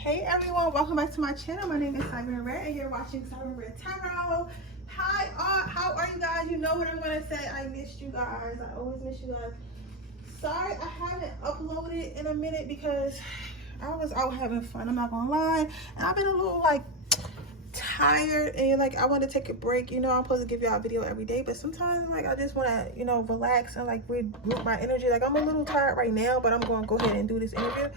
Hey everyone, welcome back to my channel. My name is Siren Redd and you're watching Siren Redd Tarot. Hi all, how are you guys? You know what I'm going to say. I missed you guys. I always miss you guys. Sorry I haven't uploaded in a minute because I was out having fun. I'm not going to lie. And I've been a little tired and I want to take a break. You know, I'm supposed to give y'all a video every day, but sometimes I just want to, relax and regroup my energy. I'm a little tired right now, but I'm going to go ahead and do this interview.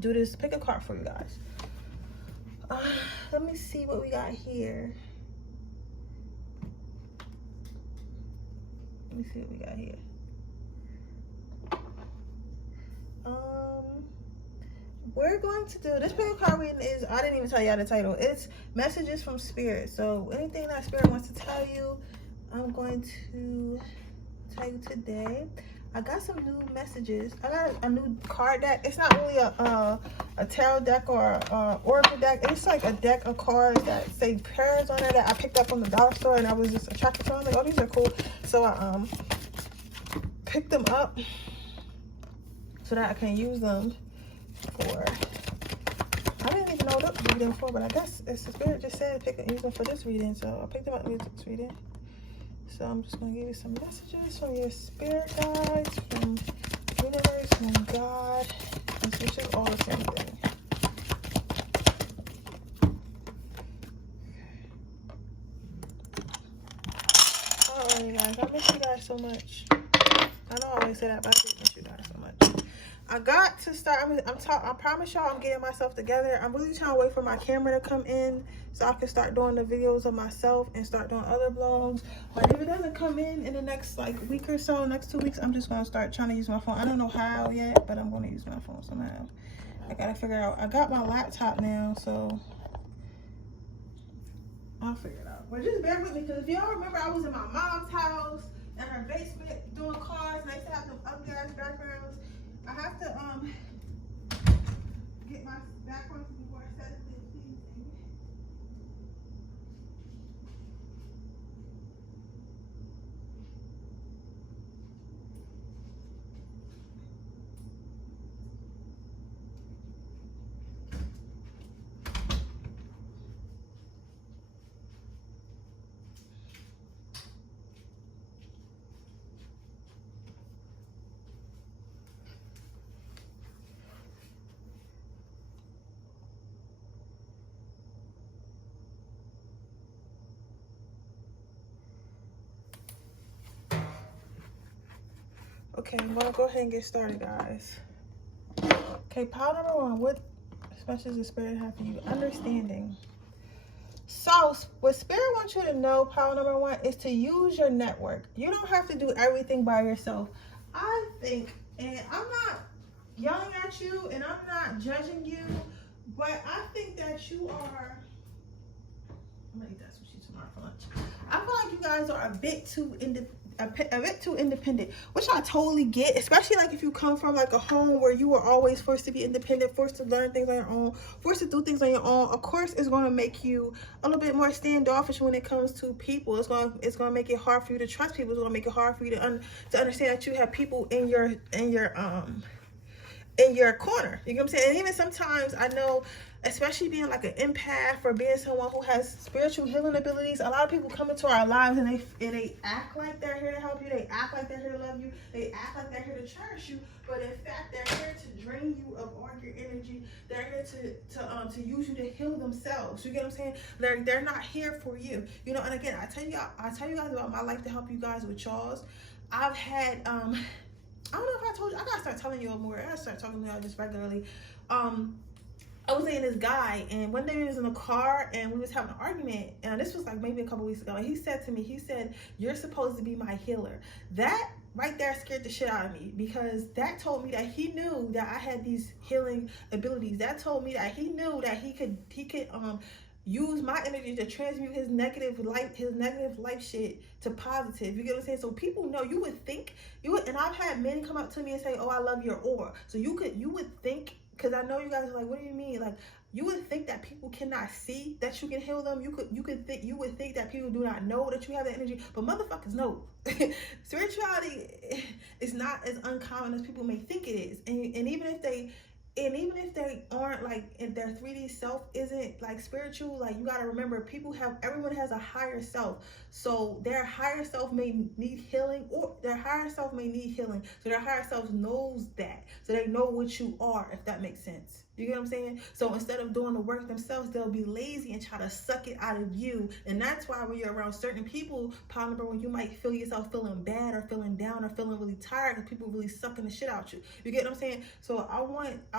Do this pick a card for you guys. Let me see what we got here. We're going to do this pick a card reading is, I didn't even tell y'all the title. It's messages from spirit. So anything that spirit wants to tell you, I'm going to tell you today. I got some new messages. I got a new card deck. It's not really a tarot deck or a oracle deck. It's like a deck of cards that say prayers on it that I picked up from the dollar store, and I was just attracted to them. Oh, these are cool. So I picked them up so that I can use them for. I didn't even know what to read them for, but I guess it's the spirit just said use them for this reading. So I picked them up and used this reading. So I'm just going to give you some messages from your spirit guides, from the universe, from God. And so it's just all the same thing. Alright guys, I miss you guys so much. I know I always say that, but I do miss you guys so much. I got to start, I promise y'all I'm getting myself together. I'm really trying to wait for my camera to come in so I can start doing the videos of myself and start doing other vlogs. But if it doesn't come in the next week or so, next 2 weeks, I'm just going to start trying to use my phone. I don't know how yet, but I'm going to use my phone somehow. I got to figure out. I got my laptop now, so I'll figure it out. But just bear with me, because if y'all remember, I was in my mom's house in her basement doing cars, and I used to have them ugly ass backgrounds. I have to get my background to be more aesthetically pleasing. Okay, I'm gonna go ahead and get started, guys. Okay, pile number 1. What message does spirit have for you? Understanding. So, what spirit wants you to know, pile number 1, is to use your network. You don't have to do everything by yourself. I think, and I'm not yelling at you, and I'm not judging you, but I think that you are. I'm gonna eat that sushi tomorrow for lunch. I feel like you guys are a bit too independent, which I totally get, especially if you come from a home where you were always forced to be independent, forced to learn things on your own, forced to do things on your own. Of course, it's going to make you a little bit more standoffish when it comes to people. It's going to make it hard for you to trust people. It's going to make it hard for you to understand that you have people in your corner. You know what I'm saying? And even sometimes I know, especially being an empath or being someone who has spiritual healing abilities, a lot of people come into our lives and they act like they're here to help you. They act like they're here to love you. They act like they're here to cherish you. But in fact, they're here to drain you of all your energy. They're here to use you to heal themselves. You get what I'm saying? They're not here for you. You know, and again, I tell you guys about my life to help you guys with y'all's. I've had I don't know if I told you. I gotta start telling you more. I gotta start talking to y'all just regularly. I was dating this guy, and one day we was in the car, and we was having an argument, and this was maybe a couple weeks ago, and he said to me, you're supposed to be my healer. That right there scared the shit out of me, because that told me that he knew that I had these healing abilities. That told me that he knew that he could use my energy to transmute his negative life shit to positive. You get what I'm saying? So people know, you would think, and I've had men come up to me and say, oh, I love your aura. So you would think, because I know you guys are like, what do you mean? You would think that people cannot see that you can heal them. You would think that people do not know that you have the energy, but motherfuckers know. Spirituality is not as uncommon as people may think it is. And even if they And even if they aren't, like, if their 3D self isn't like spiritual, like, you got to remember, everyone has a higher self. So their higher self may need healing, or their higher self may need healing. So their higher self knows that. So they know what you are, if that makes sense. You get what I'm saying? So instead of doing the work themselves, they'll be lazy and try to suck it out of you. And that's why when you're around certain people, pile number one, you might feel yourself feeling bad or feeling down or feeling really tired because people really sucking the shit out you. You get what I'm saying? So I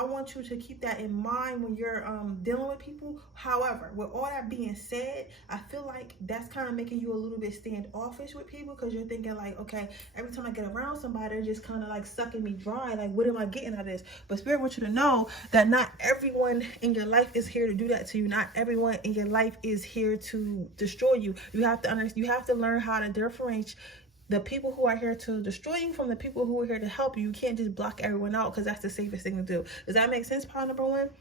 want you to keep that in mind when you're dealing with people. However, with all that being said, I feel like that's kind of making you a little bit standoffish with people, because you're thinking like, okay, every time I get around somebody, they're just kind of like sucking me dry. Like, what am I getting out of this? But Spirit wants you to know that not everyone in your life is here to do that to you. Not everyone in your life is here to destroy you. You have to understand. You have to learn how to differentiate the people who are here to destroy you from the people who are here to help you. You can't just block everyone out, because that's the safest thing to do. Does that make sense, part number one?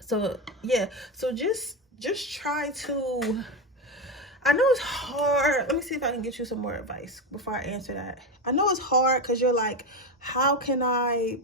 So yeah, so just try to, I know it's hard. Let me see if I can get you some more advice before I answer that. I know it's hard because you're like, how can I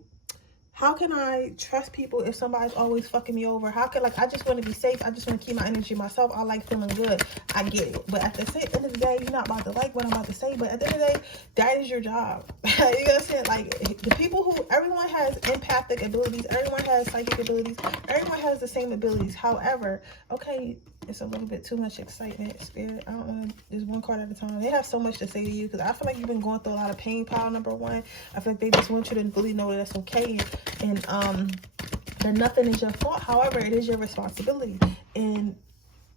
trust people if somebody's always fucking me over? How can, like, I just want to be safe. I just want to keep my energy myself. I like feeling good. I get it. But at the end of the day, you're not about to like what I'm about to say. But at the end of the day, that is your job. You know what I'm saying? Like, the people who, everyone has empathic abilities. Everyone has psychic abilities. Everyone has the same abilities. However, okay, it's a little bit too much excitement, Spirit. I don't know. There's one card at a time. They have so much to say to you, because I feel like you've been going through a lot of pain, pile number one. I feel like they just want you to really know that that's okay. And that nothing is your fault. However, it is your responsibility. And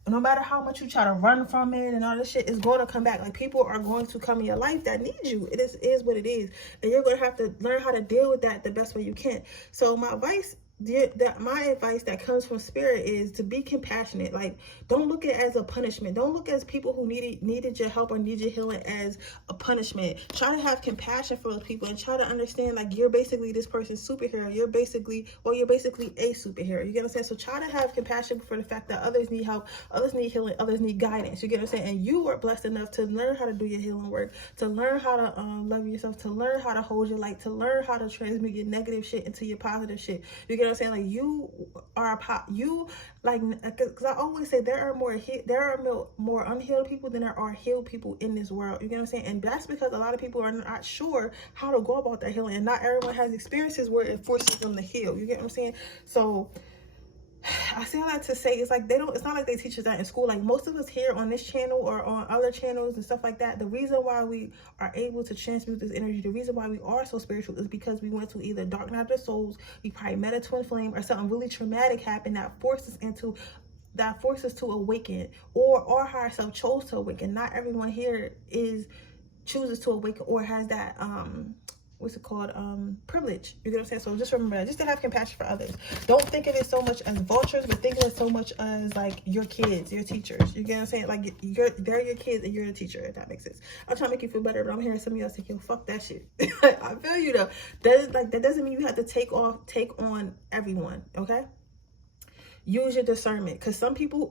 no matter how much you try to run from it and all this shit, it's going to come back. Like, people are going to come in your life that need you. It is what it is. And you're going to have to learn how to deal with that the best way you can. So my advice that comes from Spirit is to be compassionate. Like, don't look at it as a punishment. Don't look at people who needed your help or need your healing as a punishment. Try to have compassion for those people and try to understand, like, you're basically this person's superhero. You're basically a superhero. You get what I'm saying? So try to have compassion for the fact that others need help, others need healing, others need guidance. You get what I'm saying? And you are blessed enough to learn how to do your healing work, to learn how to love yourself, to learn how to hold your light, to learn how to transmute your negative shit into your positive shit. You get what I'm saying? Like, you are because I always say there are more unhealed people than there are healed people in this world. You get what I'm saying? And that's because a lot of people are not sure how to go about their healing, and not everyone has experiences where it forces them to heal. You get what I'm saying? So I say all that to say, it's like it's not like they teach us that in school. Like, most of us here on this channel or on other channels and stuff like that, the reason why we are able to transmute this energy, the reason why we are so spiritual, is because we went to either dark night of the souls, we probably met a twin flame, or something really traumatic happened that forces us to awaken, or our higher self chose to awaken. Not everyone here chooses to awaken or has that privilege. You get what I'm saying? So just remember that, just to have compassion for others. Don't think of it so much as vultures, but think of it so much as like your kids, your teachers. You get what I'm saying? Like, they're your kids and you're the teacher, if that makes sense. I'm trying to make you feel better, but I'm hearing some of y'all say, yo, fuck that shit. I feel you though. That doesn't mean you have to take on everyone, okay? Use your discernment, because some people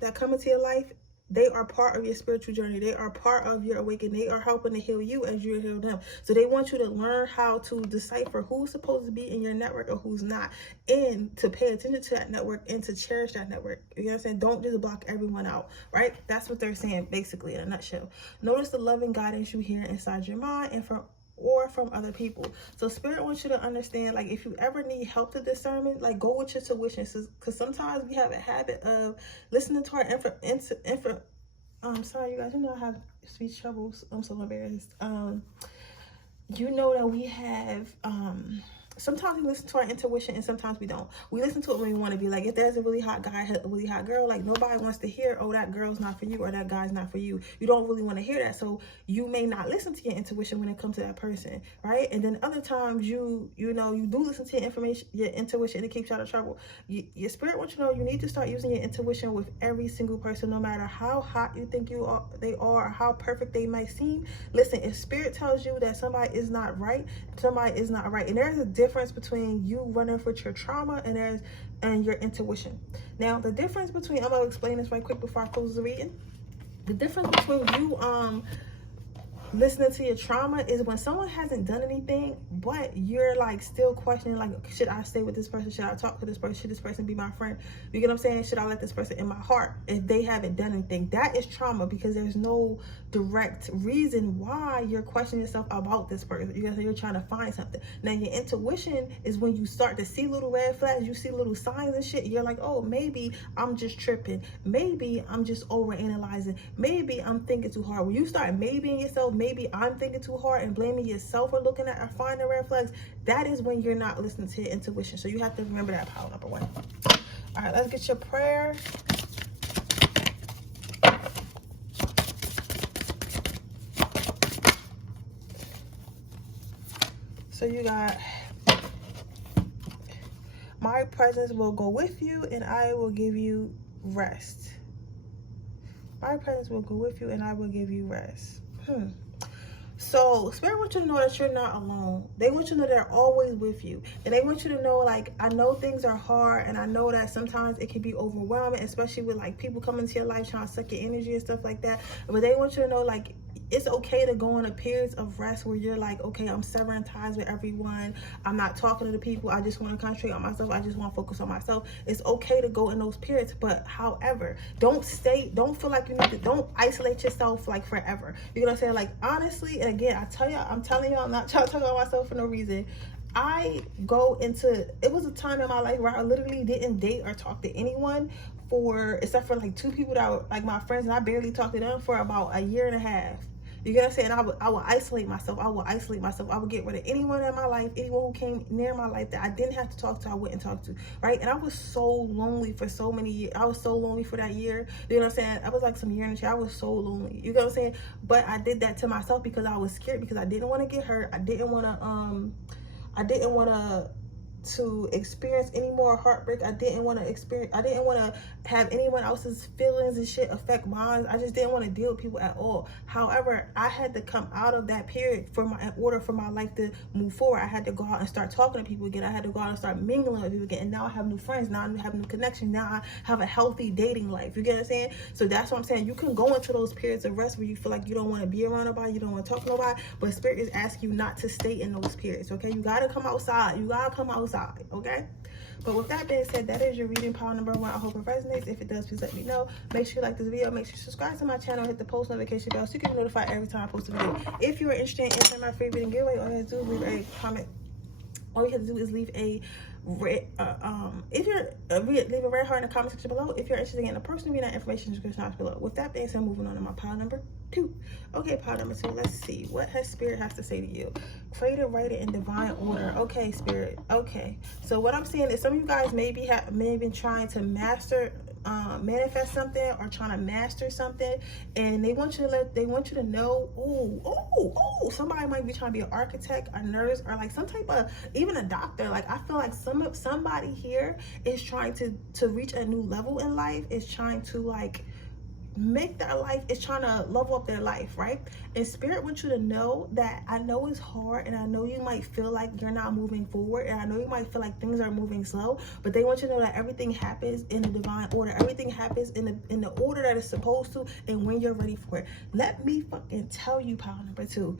that come into your life, they are part of your spiritual journey. They are part of your awakening. They are helping to heal you as you heal them. So they want you to learn how to decipher who's supposed to be in your network or who's not, and to pay attention to that network and to cherish that network. You know what I'm saying? Don't just block everyone out, right? That's what they're saying, basically, in a nutshell. Notice the loving guidance you hear inside your mind and from other people. So Spirit wants you to understand, like, if you ever need help to discernment, like, go with your tuition, because sometimes we have a habit of listening to our I'm sorry, you guys, you know I have speech troubles. I'm so embarrassed. You know that we have sometimes we listen to our intuition and sometimes we don't. We listen to it when we want to be. Like, if there's a really hot guy, a really hot girl, like, nobody wants to hear, oh, that girl's not for you or that guy's not for you. You don't really want to hear that. So you may not listen to your intuition when it comes to that person, right? And then other times you do listen to your intuition, and it keeps you out of trouble. Your Spirit wants you to know you need to start using your intuition with every single person, no matter how hot you think they are or how perfect they might seem. Listen, if Spirit tells you that somebody is not right, somebody is not right. And there's a difference between you running with your trauma and your intuition. Now, the difference between, I'm gonna explain this right quick before I close the reading. The difference between you listening to your trauma is when someone hasn't done anything, but you're like still questioning, like, should I stay with this person? Should I talk to this person? Should this person be my friend? You get what I'm saying? Should I let this person in my heart if they haven't done anything? That is trauma, because there's no direct reason why you're questioning yourself about this person. You're trying to find something. Now, your intuition is when you start to see little red flags, you see little signs and shit. You're like, oh, maybe I'm just tripping. Maybe I'm just overanalyzing. Maybe I'm thinking too hard. When you start maybeing yourself, maybe I'm thinking too hard, and blaming yourself for looking at or finding red flags, that is when you're not listening to your intuition. So you have to remember that, pile number one. All right, let's get your prayer. So you got, my presence will go with you and I will give you rest. My presence will go with you and I will give you rest. So Spirit wants you to know that you're not alone. They want you to know they're always with you. And they want you to know, like, I know things are hard, and I know that sometimes it can be overwhelming, especially with like people coming into your life trying to suck your energy and stuff like that. But they want you to know, like, it's okay to go on a periods of rest where you're like, okay, I'm severing ties with everyone. I'm not talking to the people. I just want to concentrate on myself. I just want to focus on myself. It's okay to go in those periods. But however, don't feel like you need to, don't isolate yourself like forever. You know what I'm saying? Like, honestly, and again, I'm telling y'all, I'm not trying to talk about myself for no reason. It was a time in my life where I literally didn't date or talk to anyone except for like two people that were like my friends, and I barely talked to them for about a year and a half. You get what I'm saying? I would isolate myself. I would get rid of anyone in my life, anyone who came near my life that I didn't have to talk to, I wouldn't talk to, right? And I was so lonely for so many years. I was so lonely for that year. You know what I'm saying? I was like some year and a half. I was so lonely. You get what I'm saying? But I did that to myself because I was scared, because I didn't want to get hurt. I didn't want to experience any more heartbreak. I didn't want to have anyone else's feelings and shit affect mine. I just didn't want to deal with people at all. However, I had to come out of that period in order for my life to move forward. I had to go out and start talking to people again. I had to go out and start mingling with people again. And now I have new friends. Now I have new connections. Now I have a healthy dating life. You get what I'm saying? So that's what I'm saying. You can go into those periods of rest where you feel like you don't want to be around nobody, you don't want to talk to nobody, but Spirit is asking you not to stay in those periods, okay? You got to come outside. Okay? But with that being said, that is your reading, pile number one. I hope it resonates. If it does, please let me know. Make sure you like this video. Make sure you subscribe to my channel. Hit the post notification bell so you can be notified every time I post a video. If you are interested in entering my free reading giveaway, all you have to do is leave a comment. All you have to do is leave a leave a red heart in the comment section below. If you're interested in a personal reading, that information in the description box below. With that being said, moving on to my pile number two. Okay, pile number two. Let's see what Spirit has to say to you. Created, write it in divine order. Okay, Spirit. Okay. So what I'm seeing is some of you guys may have been trying to manifest something or trying to master something, and they want you to know. Somebody might be trying to be an architect, a nurse, or like some type of, even a doctor. Like, I feel like somebody here is trying to reach a new level in life, is trying to like make their life, is trying to level up their life, right? And Spirit wants you to know that I know it's hard, and I know you might feel like you're not moving forward, and I know you might feel like things are moving slow, but they want you to know that everything happens in the divine order. Everything happens in the order that it's supposed to, and when you're ready for it. Let me fucking tell you, pile number two,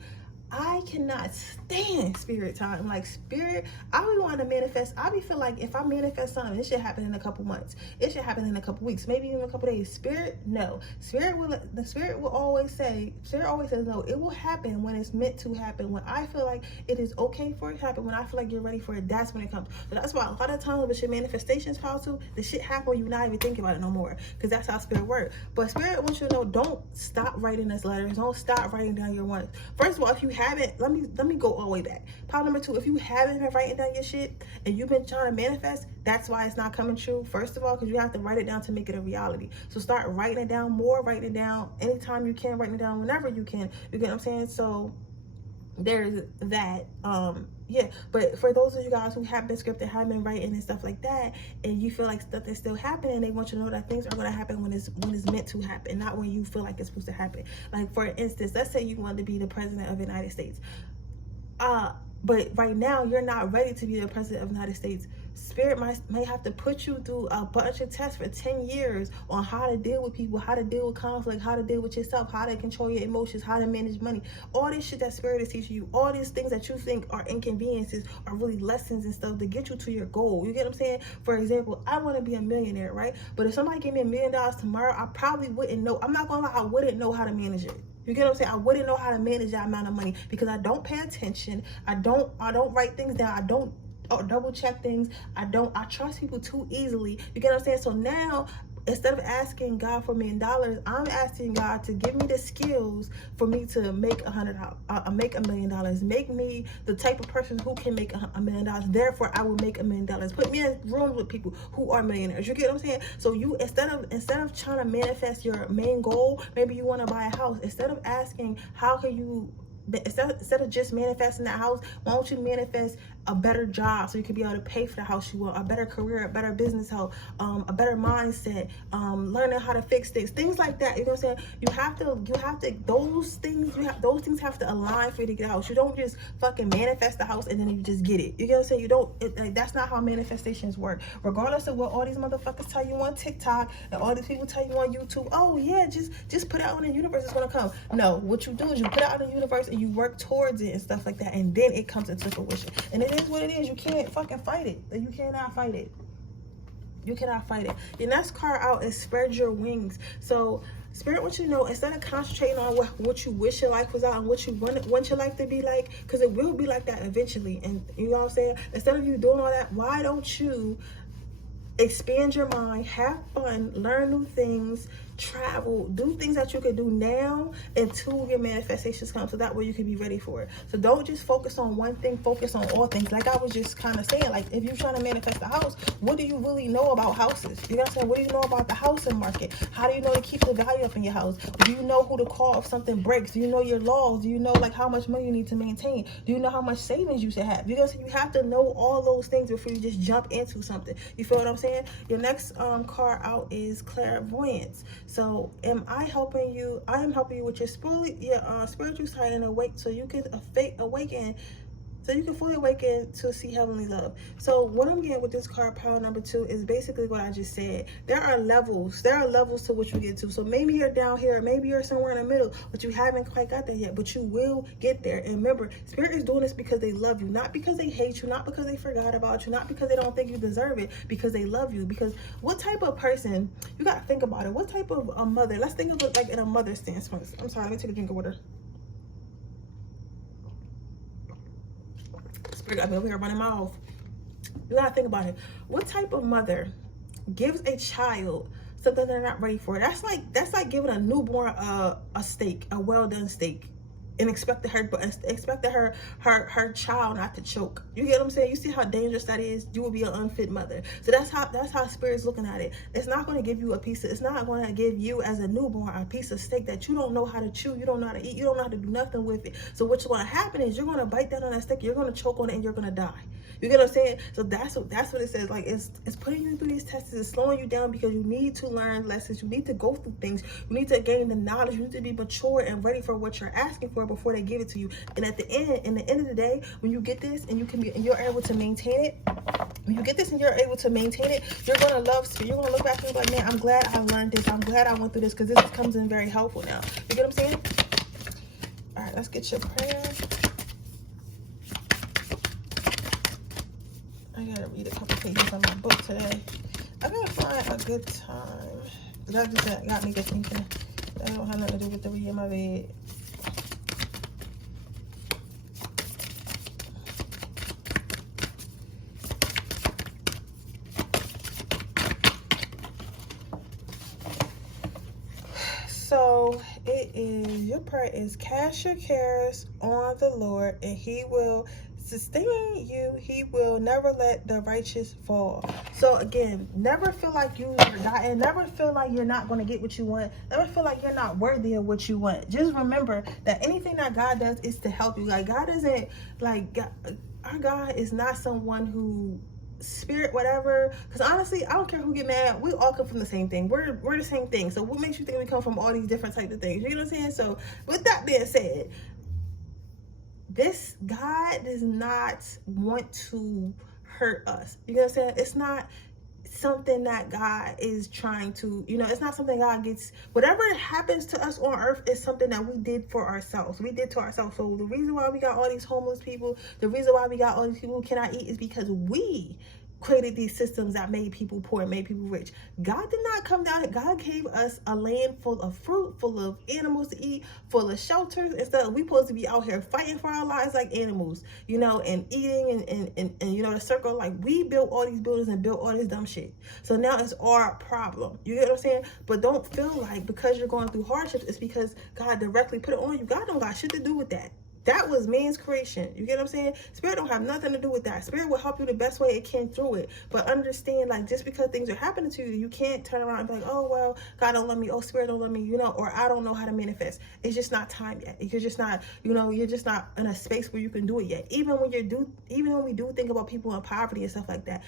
I cannot stand Spirit time. Like, Spirit, I be wanting to manifest. I be feel like if I manifest something, it should happen in a couple months. It should happen in a couple weeks, maybe even a couple days. Spirit, no. The Spirit will always say, Spirit always says no. It will happen when it's meant to happen. When I feel like it is okay for it to happen, when I feel like you're ready for it, that's when it comes. So that's why a lot of times with your manifestations, pile two, the shit happen, you not even thinking about it no more, because that's how Spirit works. But Spirit wants you to know, don't stop writing us letters. Don't stop writing down your wants. First of all, if you haven't, let me go all the way back. Pile number two, if you haven't been writing down your shit and you've been trying to manifest, that's why it's not coming true. First of all, because you have to write it down to make it a reality. So start writing it down more, writing it down anytime you can, writing it down whenever you can. You get what I'm saying? So there's that. Yeah, but for those of you guys who have been scripted, have been writing and stuff like that, and you feel like stuff is still happening, they want you to know that things are going to happen when it's meant to happen, not when you feel like it's supposed to happen. Like, for instance, let's say you wanted to be the president of the United States. But right now, you're not ready to be the president of the United States. Spirit might have to put you through a bunch of tests for 10 years on how to deal with people, how to deal with conflict, how to deal with yourself, how to control your emotions, how to manage money. All this shit that Spirit is teaching you, all these things that you think are inconveniences are really lessons and stuff to get you to your goal. You get what I'm saying? For example, I want to be a millionaire, right? But if somebody gave me $1 million tomorrow, I probably wouldn't know. I'm not going to lie, I wouldn't know how to manage it. You get what I'm saying? I wouldn't know how to manage that amount of money because I don't pay attention. I don't write things down. I don't double check things. I trust people too easily. You get what I'm saying? So now, instead of asking God for $1 million, I'm asking God to give me the skills for me to make $1 million. Make me the type of person who can make $1 million. Therefore, I will make $1 million. Put me in rooms with people who are millionaires. You get what I'm saying? So you, instead of trying to manifest your main goal, maybe you want to buy a house. Instead of asking how can you, instead of just manifesting that house, why don't you manifest a better job so you can be able to pay for the house you want, a better career, a better business health, a better mindset, learning how to fix things like that. You know what I'm saying? You have to those things have to align for you to get a house. You don't just fucking manifest the house and then you just get it. You get what I'm saying? You don't, that's not how manifestations work. Regardless of what all these motherfuckers tell you on TikTok and all these people tell you on YouTube, oh yeah, just put it out in the universe, it's gonna come. No, what you do is you put it out in the universe and you work towards it and stuff like that, and then it comes into fruition. And it is what it is. You can't fucking fight it. You cannot fight it. You cannot fight it. Your next card out is spread your wings. So Spirit wants you to know, instead of concentrating on what you wish your life was out and what you want your life to be like, because it will be like that eventually. And you know what I'm saying? Instead of you doing all that, why don't you expand your mind, have fun, learn new things, travel, do things that you can do now until your manifestations come, so that way you can be ready for it. So don't just focus on one thing, focus on all things. Like I was just kind of saying, like if you're trying to manifest a house, what do you really know about houses? You know what I'm saying? What do you know about the housing market? How do you know to keep the value up in your house? Do you know who to call if something breaks? Do you know your laws? Do you know like how much money you need to maintain? Do you know how much savings you should have? You know what I'm saying? You have to know all those things before you just jump into something. You feel what I'm saying? Your next card out is clairvoyance. So I am helping you with your spiritual side and awake, so you can awaken, so you can fully awaken to see heavenly love. So what I'm getting with this card, power number 2, is basically what I just said. There are levels to what you get to. So maybe you're down here, maybe you're somewhere in the middle, but you haven't quite got there yet, but you will get there. And remember, Spirit is doing this because they love you, not because they hate you, not because they forgot about you, not because they don't think you deserve it, because they love you. Because what type of person, you got to think about it, what type of a mother, let's think of it like in a mother's stance first. I'm sorry, let me take a drink of water. Spirit got me over here running my mouth. You gotta think about it. What type of mother gives a child something they're not ready for? That's like giving a newborn a steak, a well done steak, and expecting her child not to choke. You get what I'm saying? You see how dangerous that is? You will be an unfit mother. So that's how Spirit's looking at it. It's not going to give you it's not going to give you as a newborn a piece of steak that you don't know how to chew, you don't know how to eat, you don't know how to do nothing with it. So what's going to happen is you're going to bite down on that steak, you're going to choke on it, and you're going to die. You get what I'm saying? So that's what it says. Like it's putting you through these tests, it's slowing you down because you need to learn lessons. You need to go through things. You need to gain the knowledge. You need to be mature and ready for what you're asking for before they give it to you. And at the end of the day, when you get this and you're able to maintain it, when you get this and you're able to maintain it, you're gonna love Spirit. You're gonna look back and be like, man, I'm glad I learned this. I'm glad I went through this, because this comes in very helpful now. You get what I'm saying? All right, let's get your prayer. I gotta read a couple pages on my book today. I gotta find a good time. That just got me thinking. That don't have nothing to do with the reading in my bed. So your prayer is, cast your cares on the Lord and He will sustain you. He will never let the righteous fall. So again, never feel like you are dying. Never feel like you're not going to get what you want. Never feel like you're not worthy of what you want. Just remember that anything that God does is to help you. Like God isn't like our God is not someone who Spirit whatever, because honestly I don't care who get mad, we all come from the same thing. We're the same thing. So what makes you think we come from all these different types of things? You know what I'm saying? So with that being said, God does not want to hurt us. You know what I'm saying? It's not something that God is trying to, it's not something God gets. Whatever happens to us on earth is something that we did for ourselves. We did to ourselves. So the reason why we got all these homeless people, the reason why we got all these people who cannot eat is because we created these systems that made people poor and made people rich. God did not come down. God gave us a land full of fruit, full of animals to eat, full of shelters and stuff. We supposed to be out here fighting for our lives like animals, and eating and the circle. Like, we built all these buildings and built all this dumb shit. So now it's our problem. You get what I'm saying? But don't feel like because you're going through hardships, it's because God directly put it on you. God don't got shit to do with that. That was man's creation. You get what I'm saying? Spirit don't have nothing to do with that. Spirit will help you the best way it can through it. But understand, like, just because things are happening to you, you can't turn around and be like, oh, well, God don't love me. Oh, Spirit don't love me, or I don't know how to manifest. It's just not time yet. You're just not, you're just not in a space where you can do it yet. Even when we do think about people in poverty and stuff like that,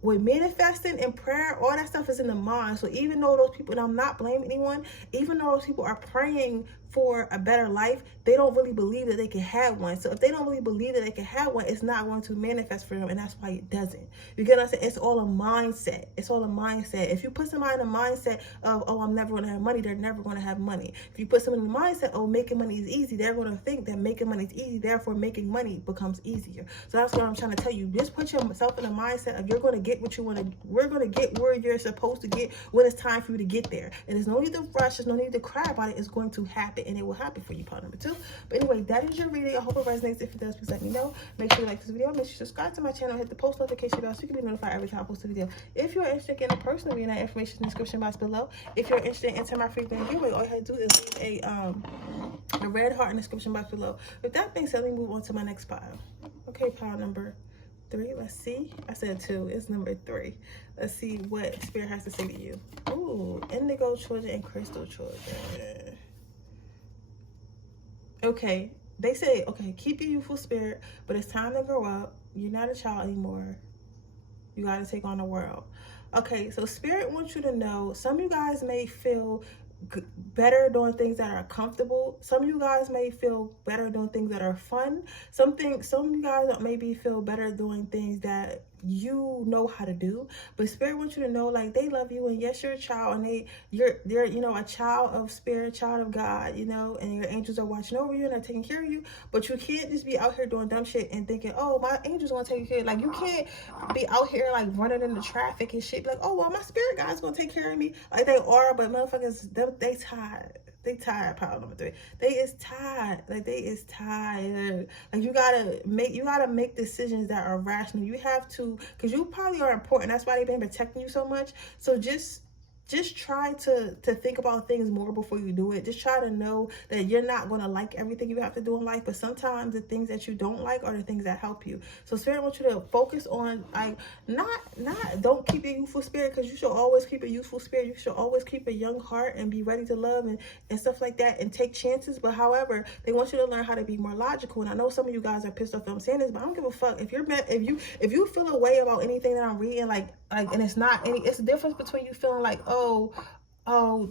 with manifesting and prayer, all that stuff is in the mind. So even though those people, and I'm not blaming anyone, even though those people are praying for a better life, they don't really believe that they can have one. So if they don't really believe that they can have one, it's not going to manifest for them, and that's why it doesn't. You get what I'm saying? It's all a mindset. It's all a mindset. If you put somebody in a mindset of, oh, I'm never going to have money, they're never going to have money. If you put someone in the mindset, oh, making money is easy, they're going to think that making money is easy, therefore making money becomes easier. So that's what I'm trying to tell you. Just put yourself in a mindset of, you're going to get what you want to. We're going to get where you're supposed to get when it's time for you to get there. And there's no need to rush. There's no need to cry about it. It's going to happen, and it will happen for you. Part number 2. But anyway, that is your reading. I hope it resonates. If it does, please let me know. Make sure you like this video. Make sure you subscribe to my channel. Hit the post notification bell so you can be notified every time I post a video. If you're interested in a personal reading, that information in the description box below. If you're interested in entering my free grand giveaway, all you have to do is leave a red heart in the description box below. With that being said, let me move on to my next pile. Okay, pile number 3. Let's see. I said 2. It's number 3. Let's see what Spirit has to say to you. Ooh, indigo children and crystal children. Okay, they say, okay, keep your youthful spirit, but it's time to grow up. You're not a child anymore. You got to take on the world. Okay, so Spirit wants you to know, some of you guys may feel better doing things that are comfortable. Some of you guys may feel better doing things that are fun. Some of you guys maybe feel better doing things that you know how to do. But Spirit wants you to know, like, they love you, and yes, you're a child, and you're a child of Spirit, child of God, and your angels are watching over you and are taking care of you. But you can't just be out here doing dumb shit and thinking, oh, my angels gonna take care of you. Like, you can't be out here like running into traffic and shit, like, oh, well, my spirit guide's gonna take care of me. Like, they are, but motherfuckers, they tired. They tired, pile number 3. They is tired. Like, they is tired. Like, you gotta make decisions that are rational. You have to, because you probably are important. That's why they've been protecting you so much. So just try to think about things more before you do it. Just try to know that you're not going to like everything you have to do in life, but sometimes the things that you don't like are the things that help you. So Spirit wants you to focus on, like, don't keep your youthful spirit, because you should always keep a youthful spirit. You should always keep a young heart and be ready to love and stuff like that, and take chances. But however, they want you to learn how to be more logical. And I know some of you guys are pissed off that I'm saying this, but I don't give a fuck. If you feel a way about anything that I'm reading, like, and it's the difference between you feeling like, oh,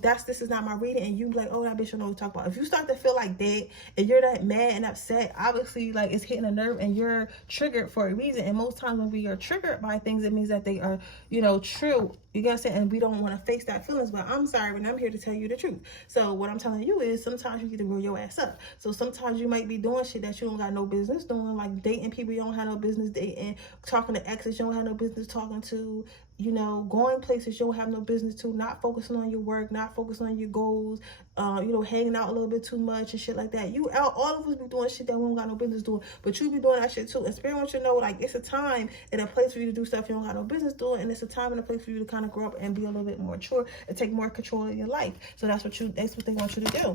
this is not my reading, and you like, oh, that bitch don't know what to talk about. If you start to feel like that and you're that mad and upset, obviously, like, it's hitting a nerve and you're triggered for a reason. And most times when we are triggered by things, it means that they are, true. You gotta say, and we don't want to face that feelings. But I'm sorry, and I'm here to tell you the truth. So what I'm telling you is, sometimes you need to grow your ass up. So sometimes you might be doing shit that you don't got no business doing, like dating people you don't have no business dating, talking to exes you don't have no business talking to, going places you don't have no business to, not focusing on your work, not focusing on your goals, hanging out a little bit too much and shit like that. All of us be doing shit that we don't got no business doing, but you be doing that shit too. And Spirit wants you to know, like, it's a time and a place for you to do stuff you don't got no business doing, and it's a time and a place for you to kind of grow up and be a little bit more mature and take more control of your life. So that's what they want you to do.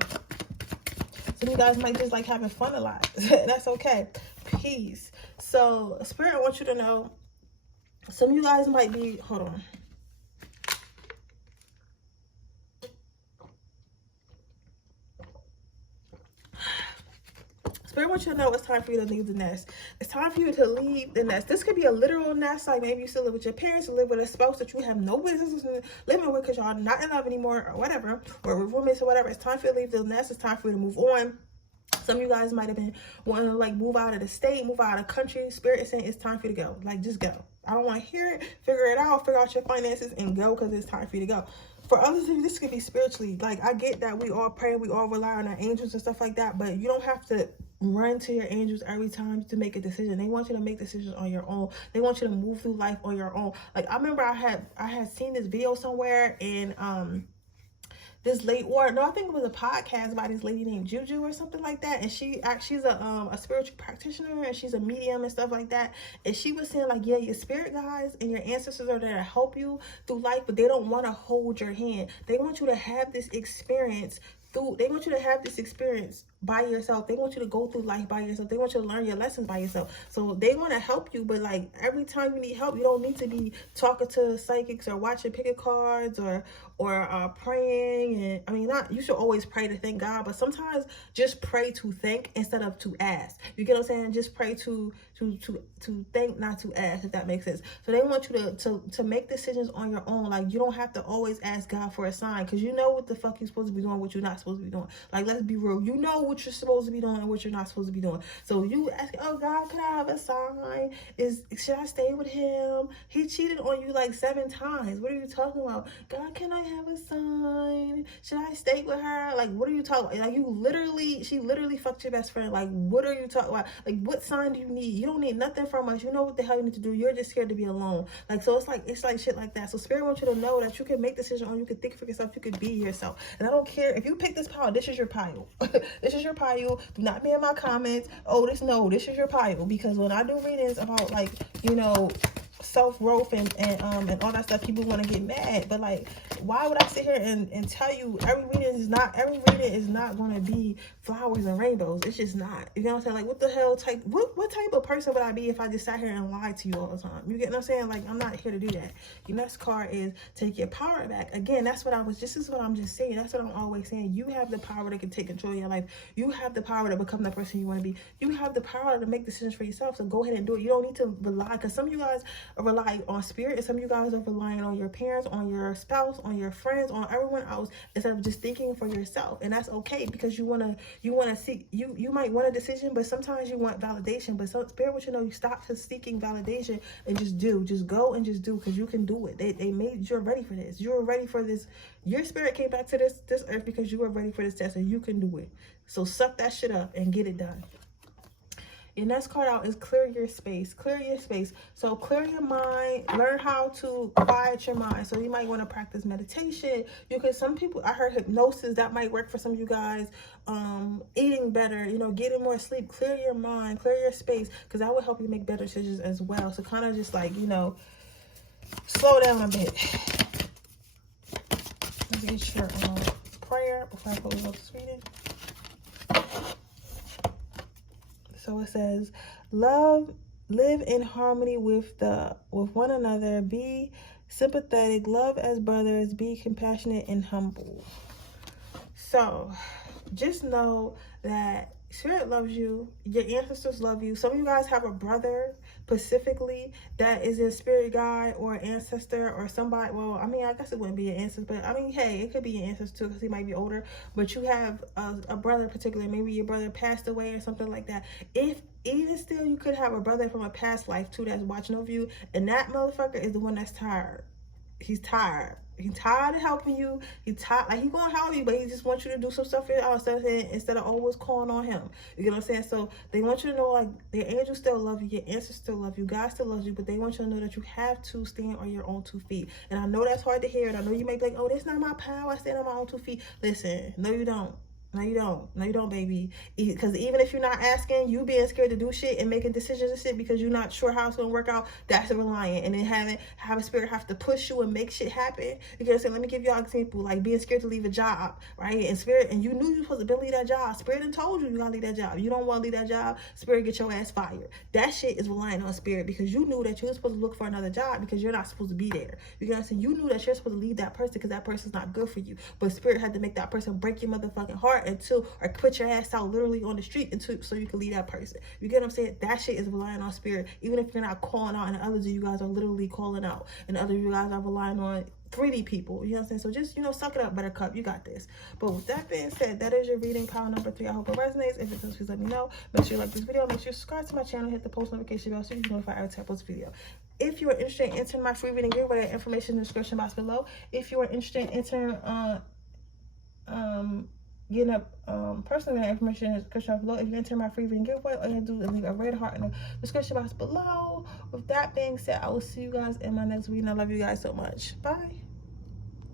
Some of you guys might just like having fun a lot. That's okay. Peace. So Spirit wants you to know, some of you guys might be, hold on. Spirit wants you to know it's time for you to leave the nest. It's time for you to leave the nest. This could be a literal nest, like maybe you still live with your parents, or live with a spouse that you have no business living with because y'all not in love anymore, or whatever, or roommates or whatever. It's time for you to leave the nest. It's time for you to move on. Some of you guys might have been wanting to like move out of the state, move out of the country. Spirit is saying it's time for you to go. Like, just go. I don't want to hear it. Figure it out. Figure out your finances and go, because it's time for you to go. For others of you, this could be spiritually. Like, I get that we all pray, we all rely on our angels and stuff like that, but you don't have to run to your angels every time to make a decision. They want you to make decisions on your own. They want you to move through life on your own. Like, I remember I had seen this video somewhere, and this lady, or no, I think it was a podcast by this lady named Juju or something like that, and she's a spiritual practitioner, and she's a medium and stuff like that, and she was saying like, yeah, your spirit guides and your ancestors are there to help you through life, but they don't want to hold your hand. They want you to have this experience by yourself. They want you to go through life by yourself. They want you to learn your lessons by yourself. So they want to help you, but like every time you need help, you don't need to be talking to psychics or watching picket cards or praying. And I mean, you should always pray to thank God, but sometimes just pray to thank instead of to ask. You get what I'm saying? Just pray to thank, not to ask, if that makes sense. So they want you to make decisions on your own. Like, you don't have to always ask God for a sign, because you know what the fuck you're supposed to be doing, what you're not supposed to be doing. Like, let's be real. You know what you're supposed to be doing and what you're not supposed to be doing. So you ask, oh God, can I have a sign? Should I stay with him? He cheated on you like 7 times. What are you talking about? God, can I have a sign? Should I stay with her? Like, what are you talking about? Like, she literally fucked your best friend. Like, what are you talking about? Like, what sign do you need? You don't need nothing from us. You know what the hell you need to do. You're just scared to be alone. Like, so it's like shit like that. So Spirit wants you to know that you can make decisions on, you can think for yourself, you can be yourself. And I don't care if you pick this pile, this is your pile. This is your pile. Do not be in my comments, oh, this is your pile. Because when I do readings about, like, you know, self-growth and all that stuff, people want to get mad. But like, why would I sit here and tell you every reading is not going to be flowers and rainbows? It's just not. You know what I'm saying? Like, what the hell what type of person would I be if I just sat here and lied to you all the time? You get what I'm saying? Like, I'm not here to do that. Your next card is take your power back. Again, this is what I'm just saying. That's what I'm always saying. You have the power that can take control of your life. You have the power to become the person you want to be. You have the power to make decisions for yourself. So go ahead and do it. You don't need to rely, because some of you guys rely on spirit, and some of you guys are relying on your parents, on your spouse, on your friends, on everyone else, instead of just thinking for yourself. And that's okay, because you want to seek, you might want a decision, but sometimes you want validation. But spirit wants you to know, you stop seeking validation and just go and just do, because you can do it. They made, you're ready for this. You're ready for this. Your spirit came back to this earth because you were ready for this test, and you can do it. So suck that shit up and get it done. Your next card out is clear your space. Clear your space. So clear your mind. Learn how to quiet your mind. So you might want to practice meditation. Some people, I heard hypnosis, that might work for some of you guys. Eating better, getting more sleep. Clear your mind, clear your space, because that will help you make better decisions as well. So kind of just like, slow down a bit. Let's get your prayer before I close up this reading. So it says, live in harmony with one another, be sympathetic, love as brothers, be compassionate and humble. So just know that Spirit loves you. Your ancestors love you. Some of you guys have a brother specifically that is a spirit guide or ancestor or somebody. Well, I mean, I guess it wouldn't be an ancestor, but I mean, hey, it could be an ancestor too, because he might be older. But you have a brother particularly. Maybe your brother passed away or something like that. If even still, you could have a brother from a past life too that's watching over you, and that motherfucker is the one that's tired. He's tired. He's tired of helping you. He's tired, like, he's gonna help you, but he just wants you to do some stuff instead of always calling on him. You get what I'm saying? So they want you to know, like, the angels still love you, your ancestors still love you, God still loves you, but they want you to know that you have to stand on your own 2 feet. And I know that's hard to hear, and I know you may be like, oh, that's not my power, I stand on my own 2 feet. Listen, no, you don't. No, you don't. No, you don't, baby. Because even if you're not asking, you being scared to do shit and making decisions and shit because you're not sure how it's going to work out, that's a reliant. And then have a spirit have to push you and make shit happen. You know what I'm saying? Let me give y'all an example. Like being scared to leave a job, right? And you knew you were supposed to leave that job. Spirit done told you got to leave that job. You don't want to leave that job. Spirit get your ass fired. That shit is relying on spirit, because you knew that you were supposed to look for another job because you're not supposed to be there. You know what I'm saying? You knew that you're supposed to leave that person because that person's not good for you. But spirit had to make that person break your motherfucking heart heart into, or put your ass out literally on the street into, so you can lead that person. You get what I'm saying? That shit is relying on spirit. Even if you're not calling out, and others of you guys are literally calling out, and others of you guys are relying on 3D people. You know what I'm saying? So just, you know, suck it up, buttercup. You got this. But with that being said, that is your reading pile number 3. I hope it resonates. If it does, please let me know. Make sure you like this video. Make sure you subscribe to my channel. Hit the post notification bell so you can know if I ever type this video. If you are interested in entering my free reading giveaway, that information in the description box below. If you are interested in entering getting up personally, that information in the description box below. If you enter my free reading giveaway, all you have to do is leave a red heart in the description box below. With that being said, I will see you guys in my next reading. I love you guys so much. Bye.